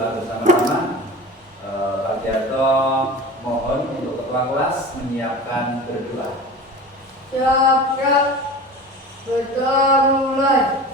berdoa bersama-sama. Pak Jarto mohon untuk ketua kelas menyiapkan berdoa. Siap. Berdoa mulai.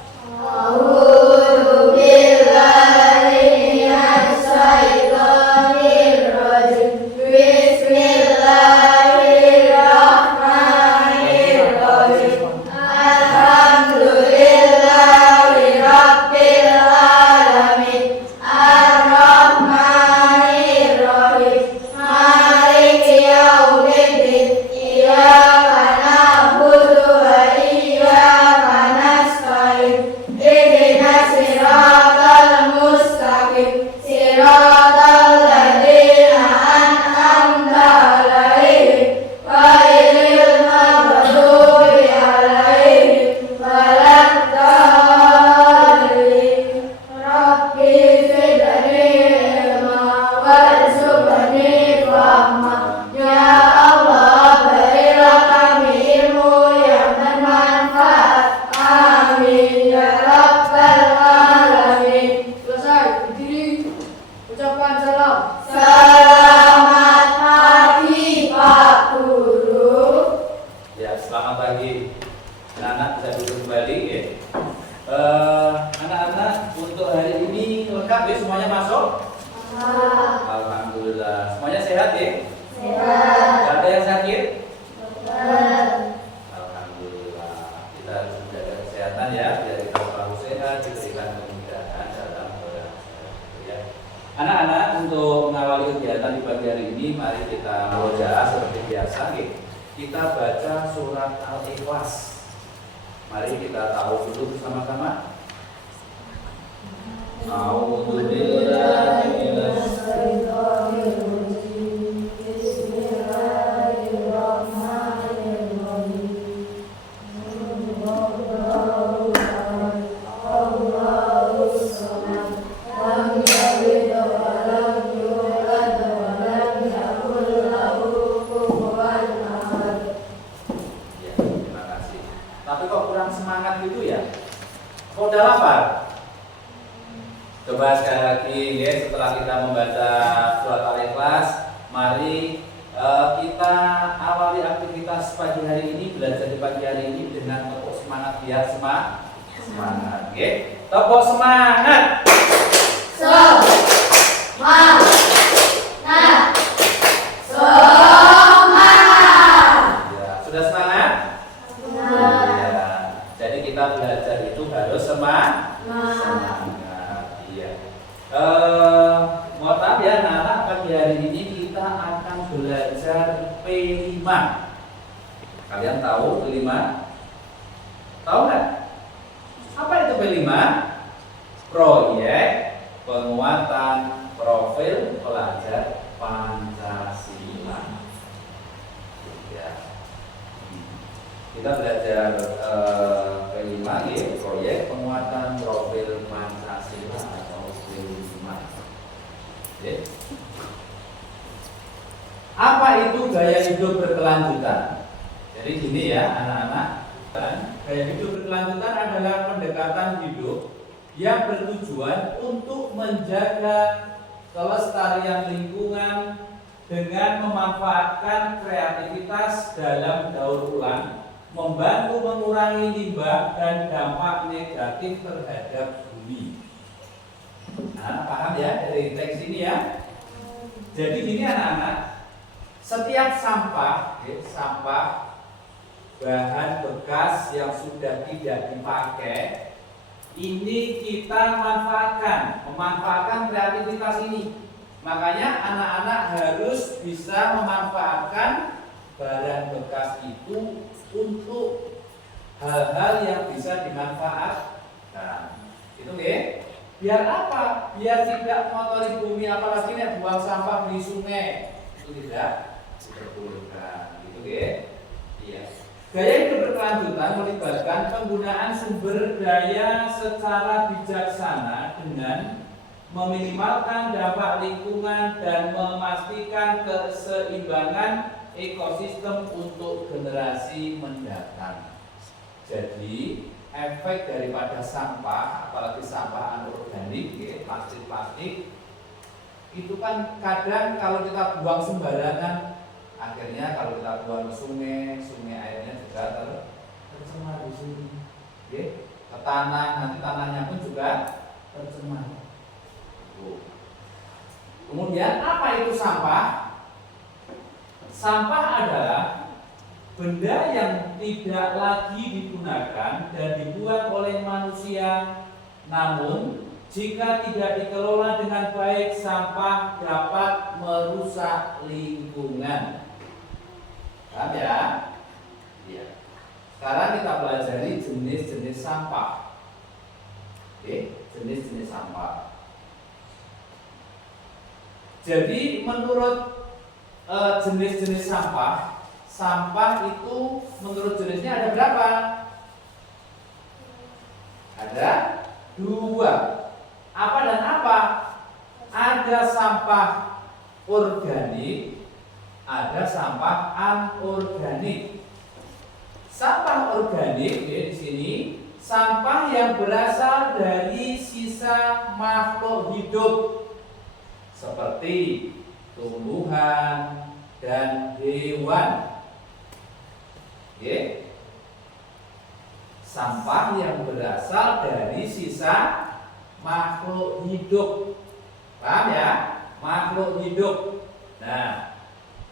Kita baca surat Al-Ikhlas. Mari kita tahu dulu bersama-sama. Udah lapar? Coba sekali lagi ya, setelah kita membaca surat Al-Ikhlas, mari kita awali aktivitas pagi hari ini, belajar di pagi hari ini dengan tepuk semangat biar semangat. Oke? Tepuk semangat. Ya, sudah semangat? Ya. Jadi kita belajar itu harus semangat. Iya. Mohon maaf ya, anak-anak, pagi hari ini kita akan belajar P5. Kalian tahu P5? Tahu nggak? Apa itu P5? Proyek penguatan profil pelajar Pancasila. Ya. Kita belajar P5 ya, proyek penguatan profil Pancasila atau P5. Ya. Apa itu gaya hidup berkelanjutan? Jadi gini ya anak-anak, gaya hidup berkelanjutan adalah pendekatan hidup yang bertujuan untuk menjaga kelestarian lingkungan dengan memanfaatkan kreativitas dalam daur ulang, membantu mengurangi limbah dan dampak negatif terhadap bumi. Nah, paham ya dari teks ini ya? Jadi gini anak-anak, setiap sampah bahan bekas yang sudah tidak dipakai, ini kita memanfaatkan kreativitas ini. Makanya anak-anak harus bisa memanfaatkan barang bekas itu untuk hal-hal yang bisa dimanfaatkan. Itu ya. Biar apa? Biar tidak mengotori bumi, apalagi nih buang sampah di sungai. Itu tidak diperbolehkan. Gitu ya. Iya. Gaya hidup berkelanjutan melibatkan penggunaan sumber daya secara bijaksana dengan meminimalkan dampak lingkungan dan memastikan keseimbangan ekosistem untuk generasi mendatang. Jadi efek daripada sampah, apalagi sampah anorganik, plastik-plastik, itu kan kadang kalau kita buang sembarangan, akhirnya kalau kita buang ke sungai, sungai airnya juga tercemar di sini. Oke, ke tanah, nanti tanahnya pun juga tercemar. Kemudian apa itu sampah? Sampah adalah benda yang tidak lagi digunakan dan dibuang oleh manusia, namun jika tidak dikelola dengan baik, sampah dapat merusak lingkungan. Paham ya? Iya. Sekarang kita pelajari jenis-jenis sampah. Oke, jenis-jenis sampah. Jadi menurut jenis-jenis sampah, sampah itu menurut jenisnya ada berapa? Ada 2. Apa dan apa? Ada sampah organik, ada sampah anorganik. Sampah organik ya, di sini sampah yang berasal dari sisa makhluk hidup seperti tumbuhan dan hewan. Ya. Sampah yang berasal dari sisa makhluk hidup. Paham ya? Makhluk hidup. Nah,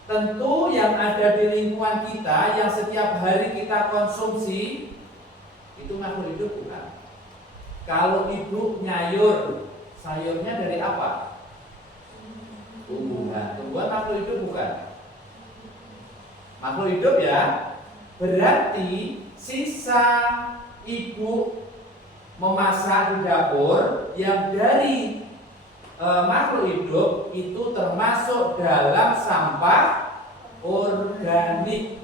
tentu yang ada di lingkungan kita yang setiap hari kita konsumsi itu makhluk hidup bukan? Kalau ibu nyayur, sayurnya dari apa? Tumbuhan. Tumbuhan makhluk hidup bukan? Makhluk hidup ya. Berarti sisa ibu memasak di dapur yang dari makhluk hidup itu termasuk dalam sampah organik.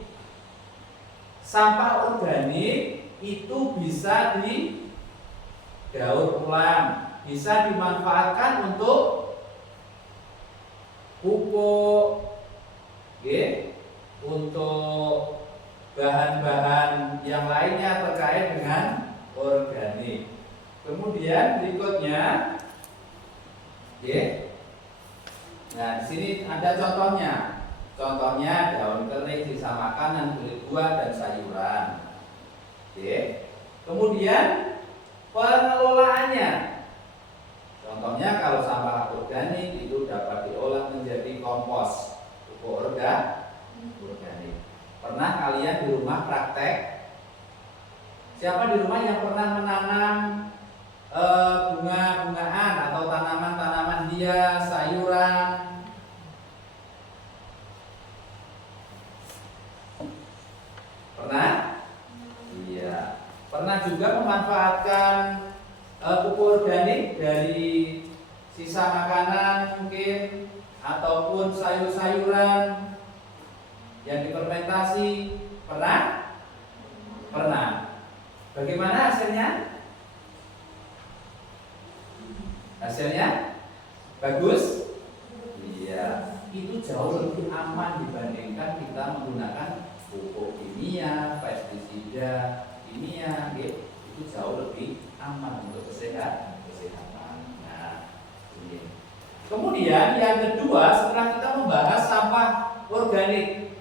Sampah organik itu bisa didaur ulang, bisa dimanfaatkan untuk pupuk, untuk bahan-bahan yang lainnya terkait dengan organik. Kemudian berikutnya, nah di sini ada contohnya. Contohnya daun kering, sisa makanan, kulit buah dan sayuran. Kemudian pengelolaannya. Contohnya kalau sampah organik itu dapat diolah menjadi kompos, pupuk organik. Pernah kalian di rumah praktek? Siapa di rumah yang pernah menanam bunga-bungaan atau tanaman-tanaman hias, sayuran? Pernah? Iya. Pernah juga memanfaatkan pupuk organik dari sisa makanan mungkin, ataupun sayur-sayuran yang difermentasi? Pernah? Pernah. Bagaimana hasilnya? Hasilnya bagus? Iya. Itu jauh lebih aman dibandingkan kita menggunakan pupuk kimia, pestisida kimia, itu jauh lebih aman untuk kesehatan. Nah, ini. Kemudian yang kedua, setelah kita membahas sampah organik,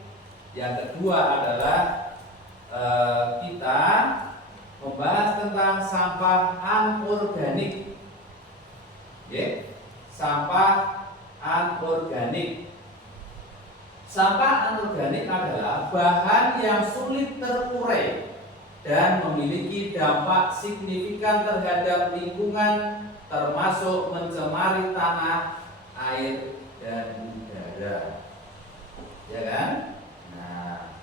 yang kedua adalah kita membahas tentang sampah anorganik. Sampah anorganik. Sampah anorganik adalah bahan yang sulit terurai dan memiliki dampak signifikan terhadap lingkungan, termasuk mencemari tanah, air, dan udara. Ya kan? Nah,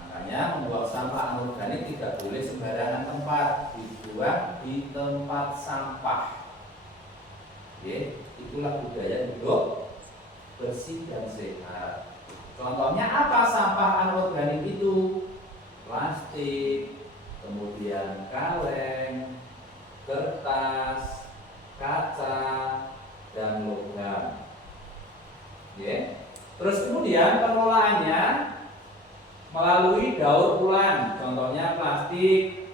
makanya membuang sampah anorganik tidak boleh sembarangan tempat, dibuang di tempat sampah. Itulah budaya hidup bersih dan sehat. Contohnya apa sampah anorganik itu? Plastik, kemudian kaleng, kertas, kaca, dan logam. Terus kemudian pengelolaannya melalui daur ulang. Contohnya plastik,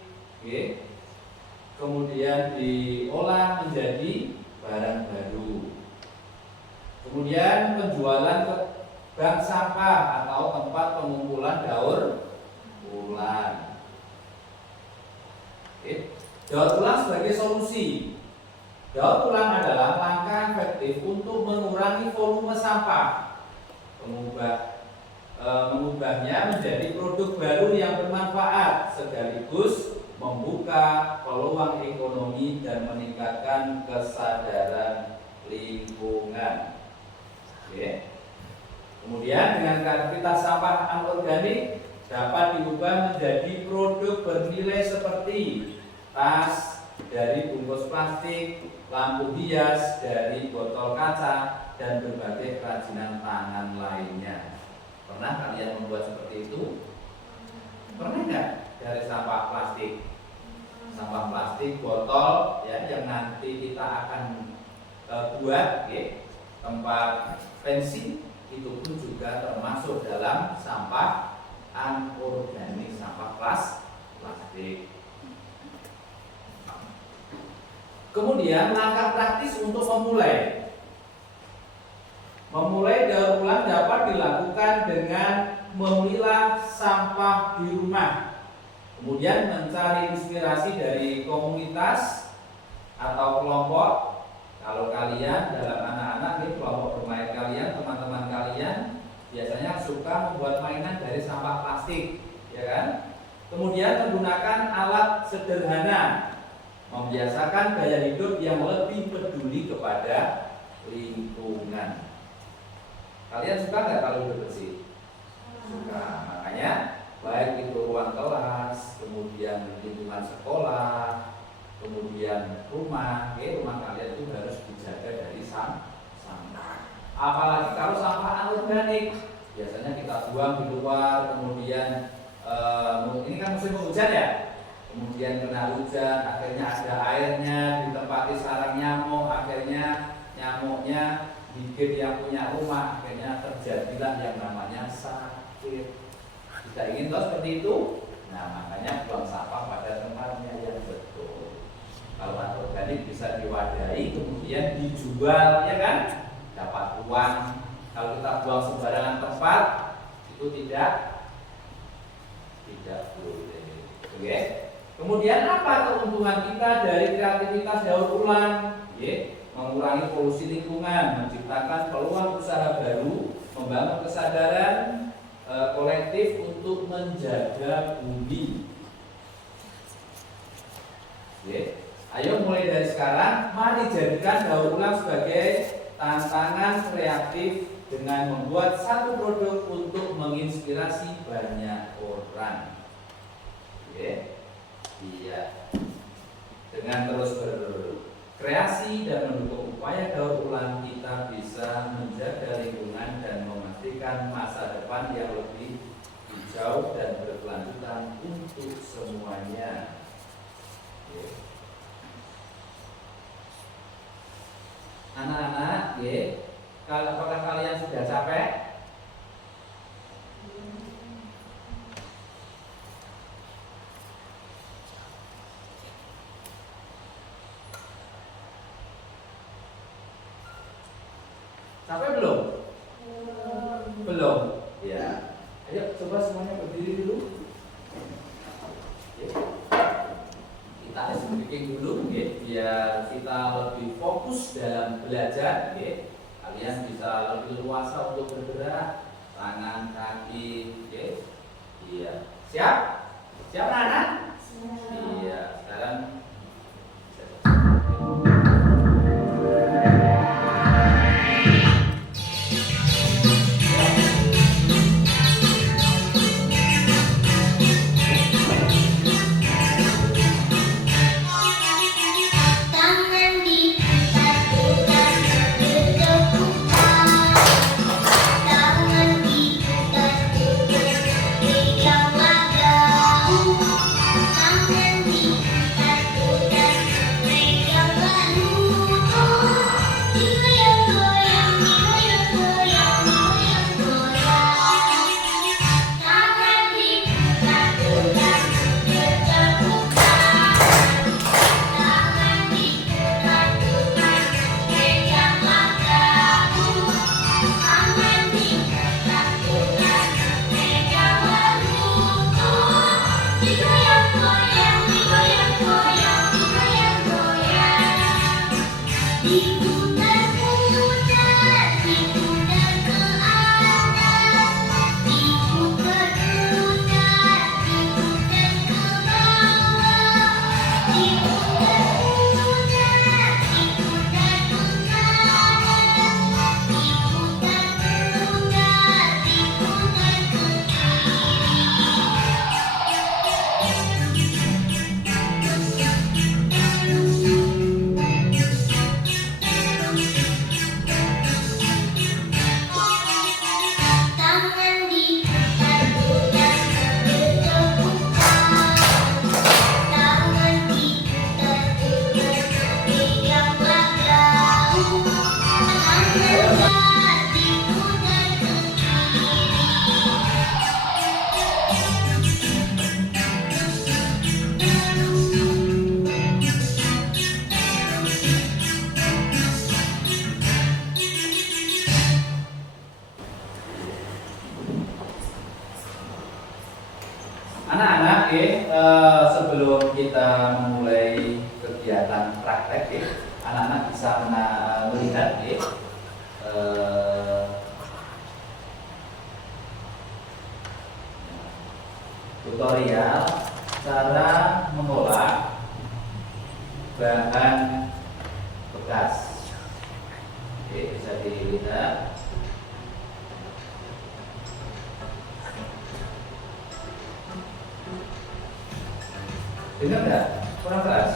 kemudian diolah menjadi barang baru. Kemudian penjualan ke bank sampah atau tempat pengumpulan daur ulang. Oke. Daur ulang sebagai solusi. Daur ulang adalah langkah efektif untuk mengurangi volume sampah, mengubahnya menjadi produk baru yang bermanfaat, sekaligus membuka peluang ekonomi dan meningkatkan kesadaran lingkungan. Oke. Kemudian dengan aktivitas sampah anorganik dapat diubah menjadi produk bernilai seperti tas dari bungkus plastik, lampu hias dari botol kaca, dan berbagai kerajinan tangan lainnya. Pernah kalian membuat seperti itu? Pernah nggak? Dari sampah plastik, botol ya, yang nanti kita akan buat tempat pensi, itu pun juga termasuk dalam sampah anorganik, sampah plastik. Kemudian langkah praktis untuk memulai daur ulang dapat dilakukan dengan memilah sampah di rumah, kemudian mencari inspirasi dari komunitas atau kelompok. Kalau kalian dalam anak-anak, kelompok bermain kalian, teman-teman kalian biasanya suka membuat mainan dari sampah plastik, ya kan? Kemudian menggunakan alat sederhana, membiasakan gaya hidup yang lebih peduli kepada lingkungan. Kalian suka nggak kalau hidup bersih? Suka. Makanya baik itu ruang kelas, kemudian lingkungan sekolah, kemudian rumah kalian itu harus dijaga dari sampah. Apalagi kalau sampah anorganik, biasanya kita buang di luar, kemudian ini kan musim hujan ya, kemudian kena hujan, akhirnya ada airnya, ditempati sarang nyamuk, akhirnya nyamuknya gigit yang punya rumah, akhirnya terjadilah yang namanya sakit. Tidak ingin tahu seperti itu. Nah, makanya buang sampah pada tempatnya yang betul. Kalau anorganik bisa diwadahi, kemudian dijual, ya kan? Dapat uang. Kalau kita buang sembarangan tempat, itu tidak boleh. Oke? Kemudian apa keuntungan kita dari kreativitas daur ulang? Mengurangi polusi lingkungan, menciptakan peluang usaha baru, membangun kesadaran kolektif untuk menjaga bumi. Ayo mulai dari sekarang, mari jadikan daur ulang sebagai tantangan kreatif dengan membuat satu produk untuk menginspirasi banyak orang. Iya. Dengan terus berkreasi dan mendukung upaya daur ulang, kita bisa menjaga lingkungan dan memastikan masa depan yang lebih hijau dan berkelanjutan untuk semuanya. Anak-anak, apakah kalian sudah capek? Capek belum? Belum. Ya. Ayo coba semuanya berdiri dulu. Kita bikin dulu, biar kita lebih fokus dalam belajar. Kalian bisa lebih luasa untuk bergerak, tangan, kaki. Iya. Siap? Siap, anak? Iya. Sekarang sebelum kita memulai kegiatan praktek, anak-anak bisa melihat tutorial cara mengolah bahan bekas. Bisa dilihat. Dengar nggak? Kurang keras.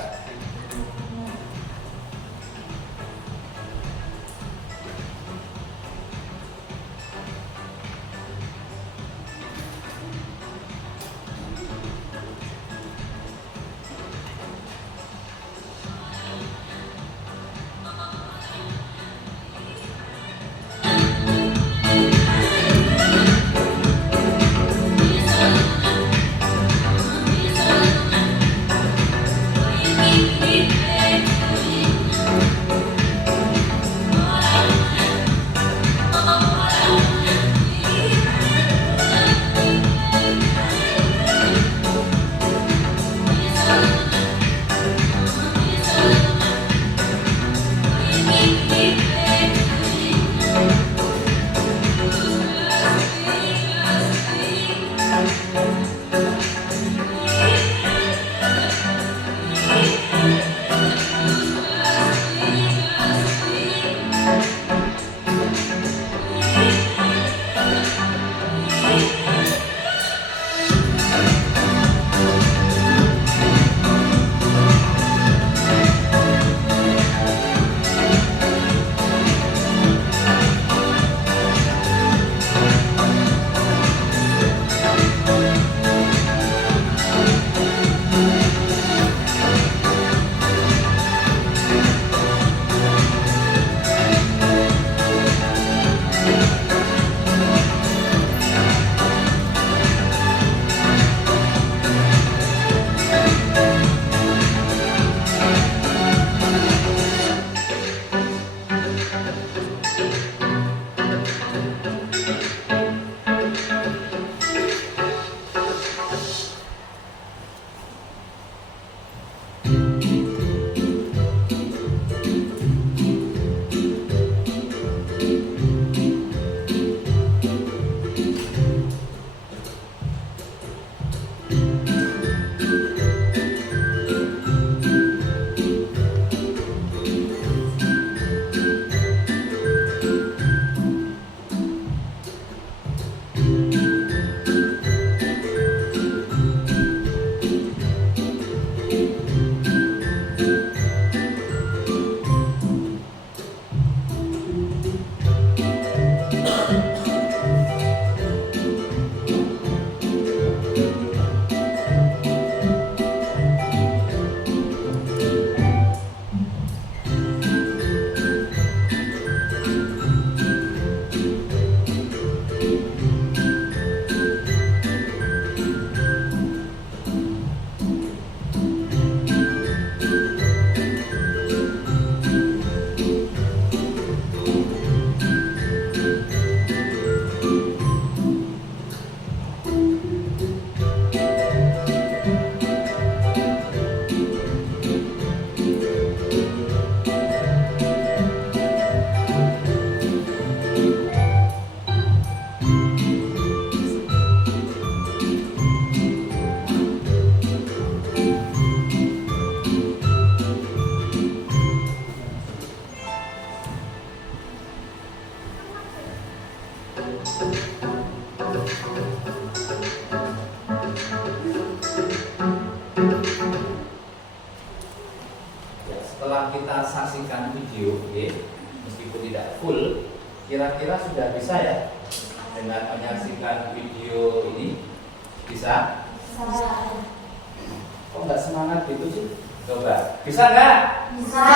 Setelah kita saksikan video, meskipun tidak full, kira-kira sudah bisa ya dengan menyaksikan video ini? Bisa? Kok nggak semangat gitu sih? Coba, bisa nggak? Bisa.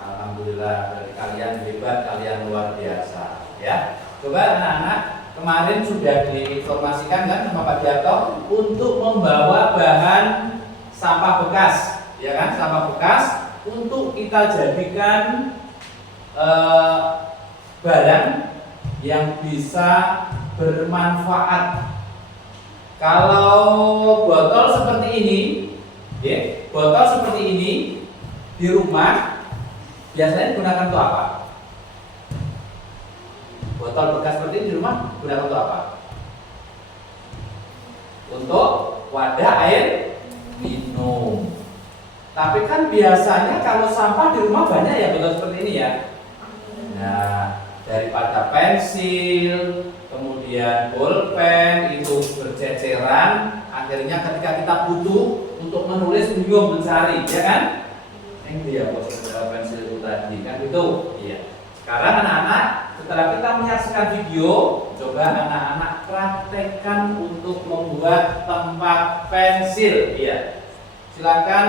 Alhamdulillah, dari kalian hebat, kalian luar biasa, ya. Coba anak-anak, kemarin sudah diinformasikan kan sama Pak Diarto untuk membawa bahan sampah bekas. Ya kan, sampah bekas untuk kita jadikan barang yang bisa bermanfaat. Kalau botol seperti ini, ya, botol seperti ini di rumah biasanya digunakan untuk apa? Botol bekas seperti ini di rumah digunakan untuk apa? Untuk wadah air minum. Tapi kan biasanya kalau sampah di rumah banyak ya botol seperti ini ya. Nah, daripada pensil, kemudian bolpen itu berceceran, akhirnya ketika kita butuh untuk menulis bingung mencari, ya kan? Ini dia pensil itu tadi kan itu. Iya. Sekarang anak-anak, setelah kita menyaksikan video, coba anak-anak praktekkan untuk membuat tempat pensil. Iya. Silakan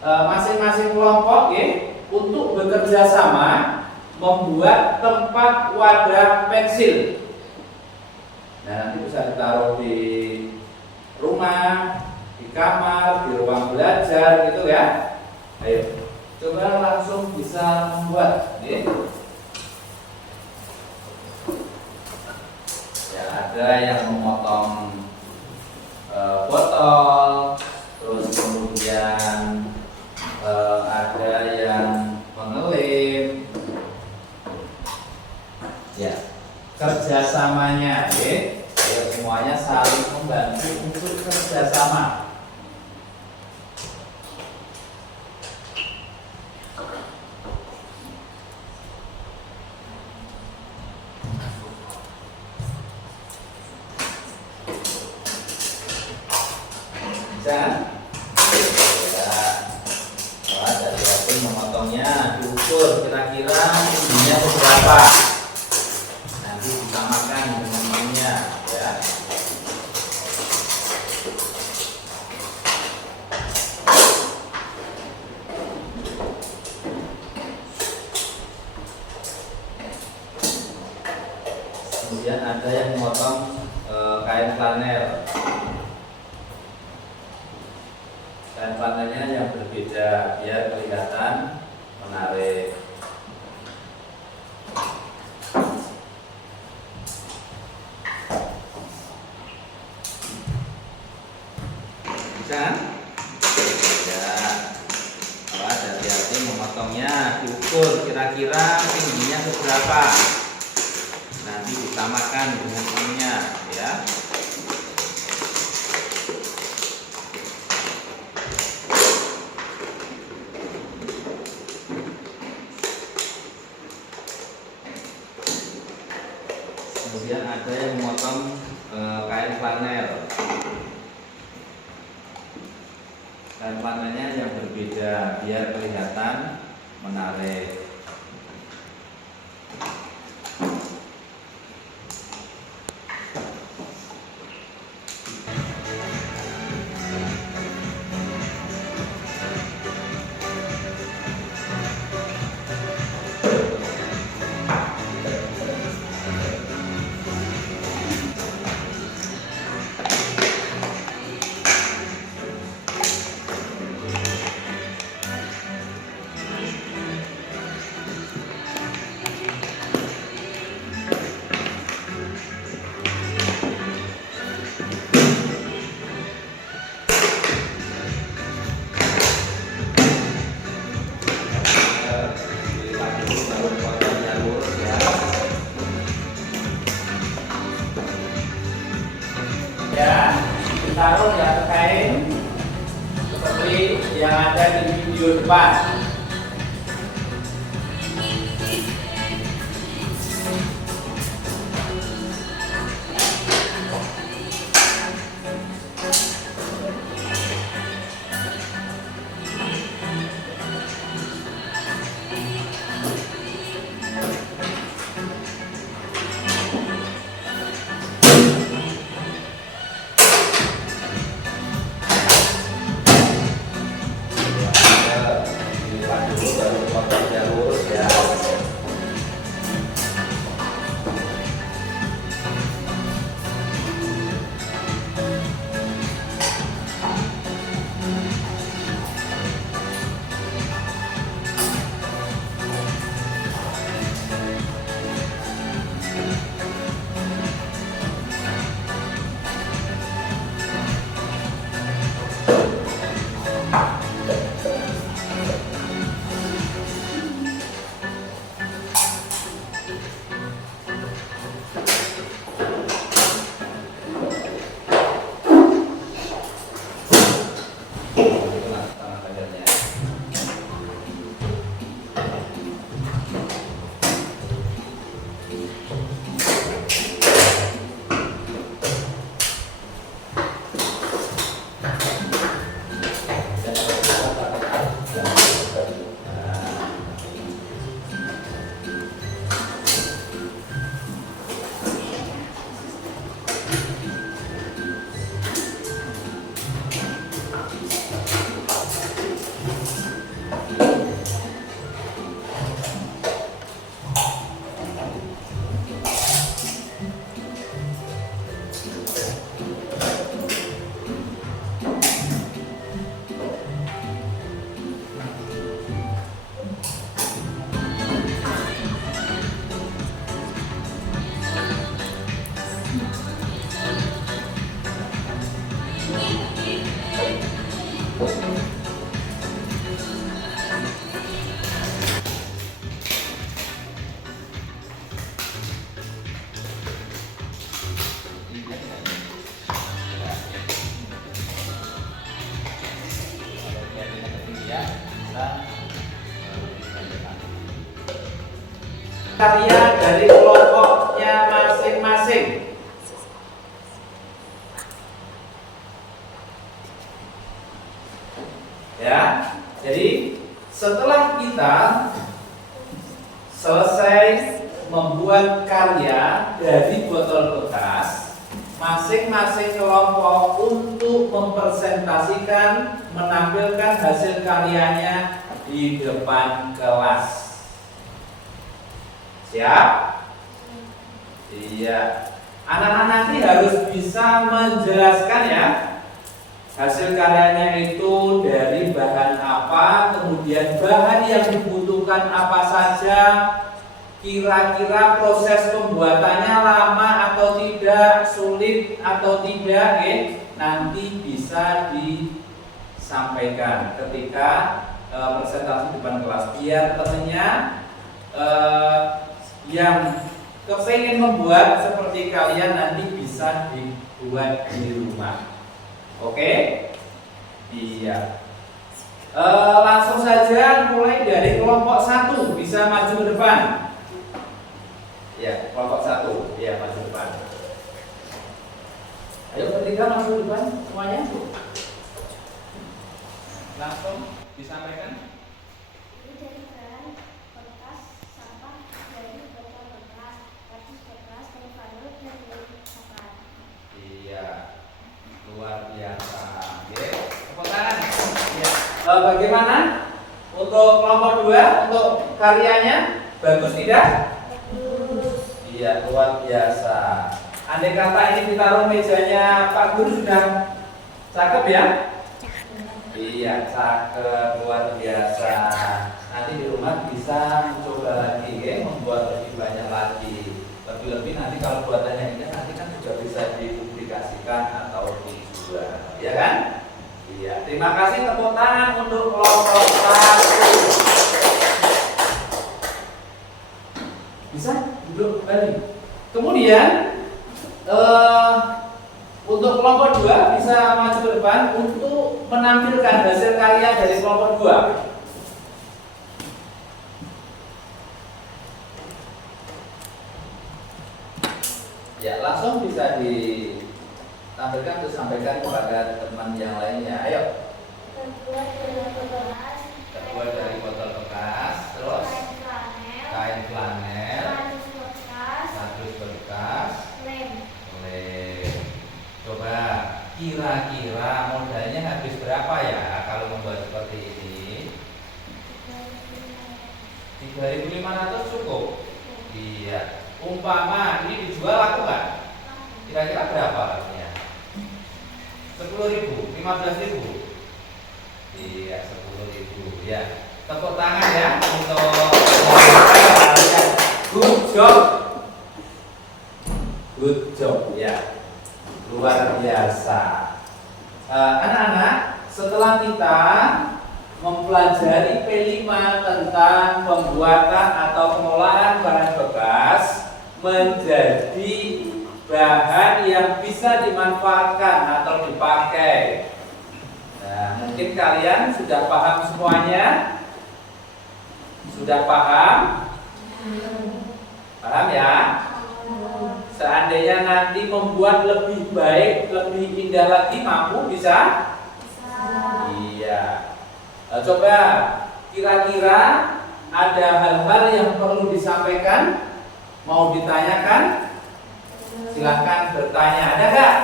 masing-masing kelompok ya, untuk bekerja sama membuat tempat wadah pensil. Nah, nanti bisa ditaruh di rumah, di kamar, di ruang belajar gitu ya. Ayo, coba langsung bisa membuat. Ya. Ya, ada yang memotong botol, terus kemudian ada yang mengelem. Ya, kerjasamanya, ya, ayo semuanya saling membantu untuk kerjasama. Bisa? Ya, dari aku memotongnya diukur kira-kira tingginya berapa. Disamakan dengan temannya ya. Kemudian ada yang memotong kain flanel. Kain flanelnya yang berbeda biar kelihatan menarik. Kan? Ya, hati-hati memotongnya, diukur kira-kira tingginya berapa. Nanti disamakan dengan ininya, ya. Kemudian ada yang memotong kain flanel. Kain flanelnya yang berbeda biar kelihatan menarik. Ya, ditaruh di atas kain seperti yang ada di video depan. karya dari kelompoknya masing-masing. Ya, jadi setelah kita selesai membuat karya dari botol bekas, masing-masing kelompok untuk mempresentasikan, menampilkan hasil karyanya di depan kelas. Siap? Iya. Anak-anak nanti harus bisa menjelaskan ya, hasil karyanya itu dari bahan apa, kemudian bahan yang dibutuhkan apa saja, kira-kira proses pembuatannya lama atau tidak, sulit atau tidak, nanti bisa disampaikan ketika presentasi depan kelas, biar temennya yang kepengen membuat seperti kalian nanti bisa dibuat di rumah. Oke? Iya. Langsung saja mulai dari kelompok 1, bisa maju ke depan. Ya, kelompok 1, ya maju ke depan. Ayo bertiga maju ke depan semuanya. Langsung disampaikan. Iya, luar biasa. Oke, tepuk tangan. Iya. Bagaimana untuk kelompok 2 untuk karyanya? Bagus tidak? Iya, luar biasa. Andai kata ini ditaruh mejanya Pak Guru sudah cakep ya? Iya, cakep, luar biasa. Nanti di rumah bisa mencoba lagi, membuat lebih banyak lagi. Lebih-lebih nanti kalau buatannya ini nanti kan juga bisa dipublikasikan atau dijual, ya kan? Iya. Terima kasih, tepuk tangan untuk kelompok 1. Bisa duduk kembali. Kemudian untuk kelompok 2 bisa maju ke depan untuk menampilkan hasil karya dari kelompok 2. Ya, langsung bisa ditampilkan, terus sampaikan kepada teman yang lainnya. Ayo. Terbuat dari botol bekas, terus kain flanel, kardus bekas, lem. Coba kira-kira modalnya habis berapa ya kalau membuat seperti ini? 3.500 cukup? Iya. Umpama ini dijual laku nggak? Kira-kira berapa harganya? 10.000, 15.000? Iya, 10.000 ya. Tepuk tangan ya untuk kalian. Good job. Good job ya. Luar biasa. Anak-anak, setelah kita mempelajari P5 tentang pembuatan atau pengolahan barang bekas menjadi bahan yang bisa dimanfaatkan atau dipakai. Nah, mungkin kalian sudah paham semuanya? Sudah paham? Paham ya? Seandainya nanti membuat lebih baik, lebih indah lagi, mampu bisa? Iya. Coba kira-kira ada hal-hal yang perlu disampaikan? Mau ditanyakan? Silahkan bertanya. Ada nggak?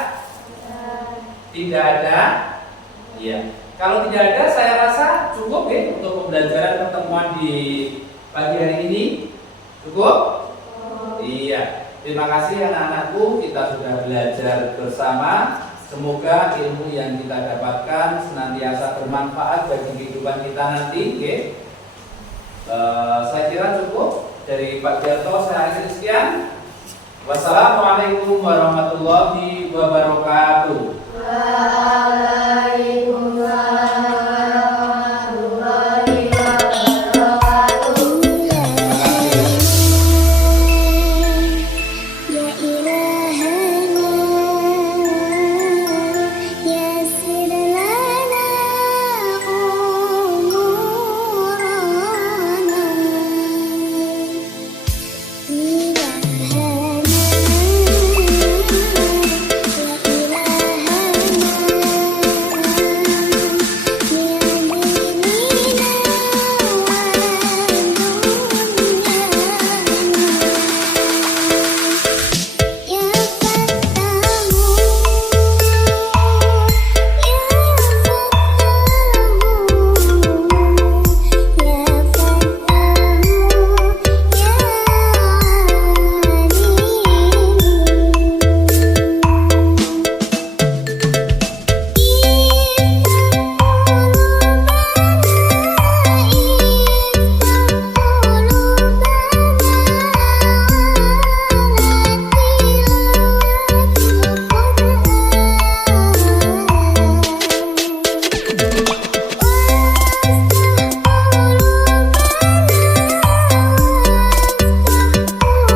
Tidak ada? Iya. Kalau tidak ada, saya rasa cukup ya untuk pembelajaran pertemuan di pagi hari ini. Cukup? Iya. Terima kasih anak-anakku, kita sudah belajar bersama. Semoga ilmu yang kita dapatkan senantiasa bermanfaat bagi kehidupan kita nanti. Saya kira cukup dari Pak Jarto. Saya akhiri sekian. Wassalamualaikum warahmatullahi wabarakatuh.